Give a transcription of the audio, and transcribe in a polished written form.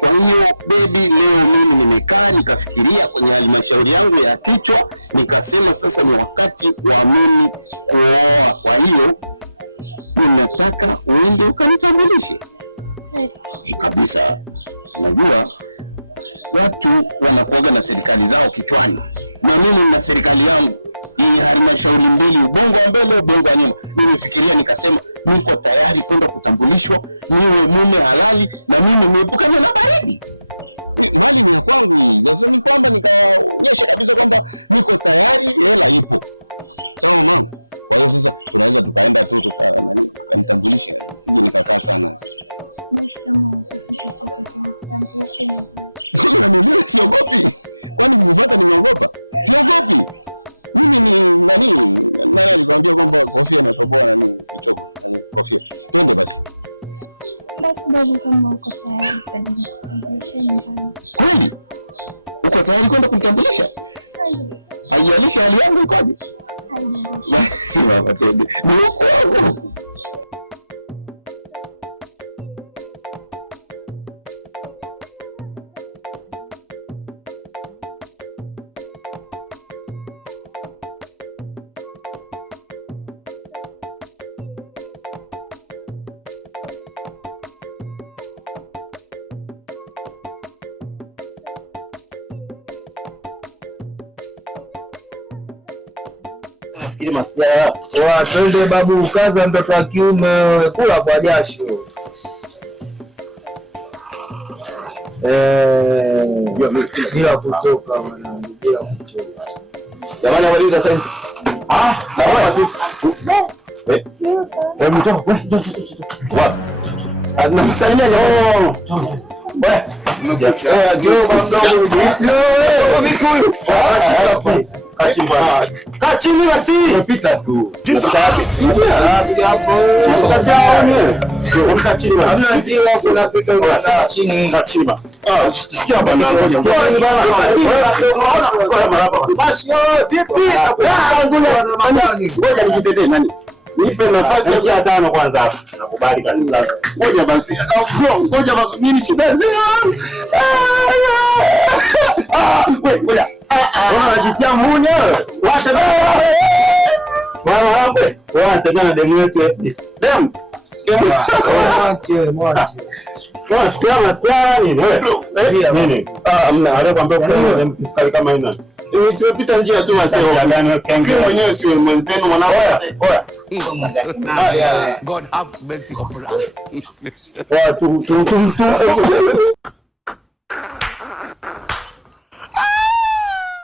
Kwa hiyo baby, leo mimi nimekaa nikafikiria kwenye halmashauri yangu ya kichwa, nikasema sasa ni wakati wa mimi kuoa. Kwa hiyo ninataka uende ukanitambulishe. Kabisa. Unajua watu wanakuaga na serikali zao kichwani, na mimi nina serikali yangu yenye halmashauri mbili, ubongo wa mbele, ubongo wa nyuma. Nimefikiria nikasema niko tayari kwenda kutambulishwa, niwe mume halali na mimi niepukane na baridi. Mali ni ya kwangu hii. Lazima kwamba nikaonyesha kabisa kwamba niko tayari, hela ipo. Sawa mama? Kwa hiyo sasa tunaweza tukaenda tu tukanitambulisha, sije nikakaa sana. Basi kama utapisha cheke tutambulishe nyumbani. Unaniuliza siogopi? Kwani kufuata nimeogopa? Siogopi. Mimi ni nani alikwambia kwamba kofia inatoboa nani kichoko? Nani kofia? Twende basi. Basi babu, kama uko tayari kutambulisha nyumbani. Kweli? Uko tayari kwenda kunitambulisha? Haijalishi hali yangu ikoje? Haijalishi. Basi baba, twende. Ni huko au nafikiri masiara. Twende babu, kaza mtoto wa kiume, kula kwa jasho. Bila kuchoka mwanangu, bila kuchoka. Jamani, waliza sasa. Sawa tu. Mtoto, wapi? Anamsalimia leo. Kachini basi. Unapita tu. Sikia bwana, ngoja. Basi ngoja nijitetee nani? Nipe nafasi ya 5 kwanza hapa. Nakubali kabisa. Ngoja basi. Ngoja mimi shida zao. Wewe ngoja. Unajitia mune wewe. Wacha wangu. Wanataka demu yetu eti. Demu. Mwache. Tukiwa masara nini wewe? Nini? Mna anakuambia kwa demu kiskali kama ina. Tumepita njia tu wasio. Mimi mwenyewe si mwenzenu mwanangu. God have mercy upon us.